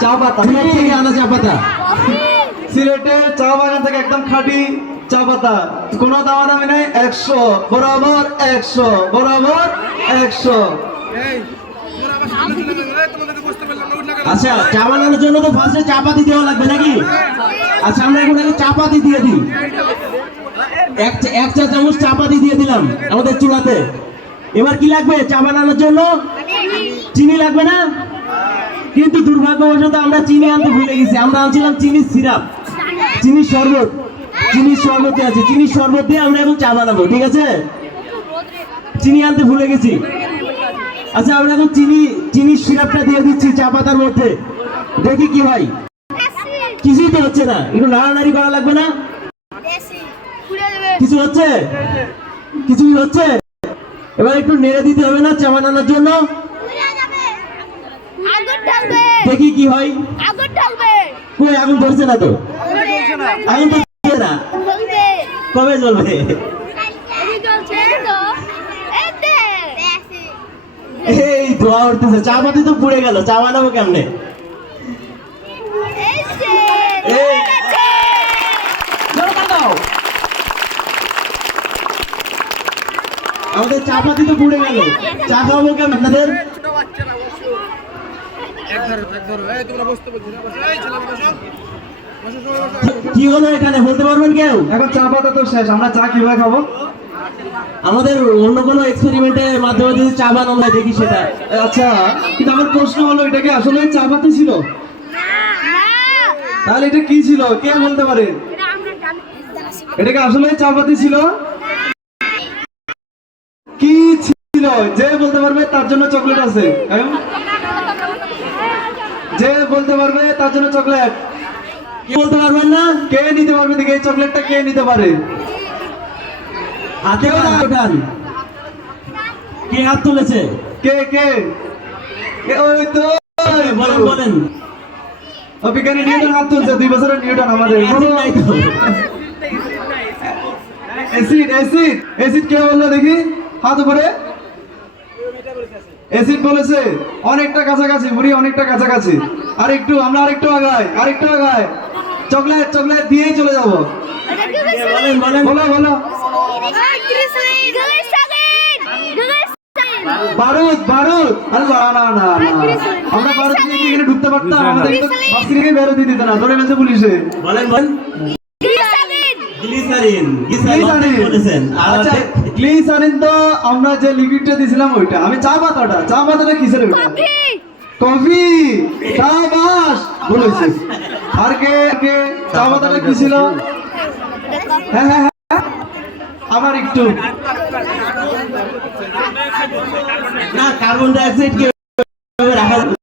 চা পাতা। সিলেট থেকে আনা চা পাতা? সিলেটের চা বাগান থেকে একদম খাঁটি চা পাতা। কোনো দামাদামি নেই একশো বরাবর একশো বরাবর একশো। আচ্ছা চা বানানোর জন্য তো ফার্স্টে চা পাতি দেওয়া লাগবে নাকি? আচ্ছা আমরা এখন আগে চা পাতি দিয়ে দিই। এক চা- এক চা চামচ চা পাতি দিয়ে দিলাম আমাদের চুলাতে। এবার কি লাগবে চা বানানোর জন্য? চিনি লাগবে না? কিন্তু দুর্ভাগ্যবশত আমরা চিনি আনতে ভুলে গেছি। আমরা আনছিলাম চিনির সিরাপ। চিনির শরবত। চিনির শরবতে আছে। চিনির শরবত দিয়ে আমরা এখন চা বানাবো, ঠিক আছে? চিনি আনতে ভুলে গেছি। আচ্ছা আমরা এখন চিনি, চিনির সিরাপটা দিয়ে দিচ্ছি চা পাতার মধ্যে। দেখি কি হয়। কিছুই তো হচ্ছে না। একটু নাড়ানাড়ি করা লাগবে না? কিছু হচ্ছে? কিছুই হচ্ছে? এবার একটু নেড়ে দিতে হবে না চা বানানোর জন্য? আগুন ঢালবে। দেখি কি হয়। আগুন ঢালবে। কই আগুন ধরছে না তো? আগুন ধরছে না। কবে জ্বলবে? এই চলছে তো। এই দে। এই ধোয়া উঠতেছে চা পাতি তো পুড়ে গেল চা বানাবো কেমনে। আমাদের চা পাতি তো পুড়ে গেল। চা খাওয়াবো কেমন? আপনাদের? কি হলো এখানে? বলতে পারবেন কেউ? এখন চা পাতা তো শেষ আমরা চা কীভাবে খাব? আমাদের অন্য কোনো এক্সপেরিমেন্টের মাধ্যমে যদি চা বানানো হয় দেখি সেটা। আচ্ছা কিন্তু আমার প্রশ্ন হলো এটা কি আসলে চা পাতি ছিল? তাহলে এটা কি ছিল? কে বলতে পারে? এটা আমরা জানি এটা কি আসলে চা পাতি ছিল? কি ছিল? যে বলতে পারবে তার জন্য চকলেট আছে। বলতে পারবে তার জন্য চকলেট? কি বলতে পারবেন না? কে নিতে পারবে দেখি এই চকলেটটা কে নিতে পারে? হাতে ওঠান কে হাত তুলেছে? কে কে? ওই তো। বলেন বলেন ও, বিজ্ঞানী নিউটন হাত তুলছে দুই বছরের নিউটন আমাদের। Acid acid. অ্যাসিড কে বলল দেখি? হাত উপরে। অ্যাসিড বলেছে। অনেকটা কাছাকাছি বুড়ি অনেকটা কাছাকাছি। আর একটু আমরা আরেকটু আগাই আরেকটু আগাই। চকলেট চকলেট দিয়েই চলে যাব। বলো বলো। গ্লিসারিন গ্লিসারিন গ্লিসারিন বারুদ বারুদ। আরে না না না না। আমরা বারুদ নিয়ে এখানে ঢুকতে পারতাম? আমাদের তো বাস থেকে বেরো দিত না ধরে ফেলছে পুলিশে। বলেন বলেন। Glycerine glycerine glycerine. গ্লিসারিন বলেছেন। আচ্ছা গ্লিসারিন তো আমরা যে লিকুইডটা দিছিলাম ওইটা। আমি চা পাতাটা চা পাতাটা কিসের ওইটা? কফি সাবাস বলেছে। আর কে কে চা কি ছিল? হ্যাঁ হ্যাঁ হ্যাঁ। আমার একটু। না কার্বন ডাই অক্সাইড কে রাখা?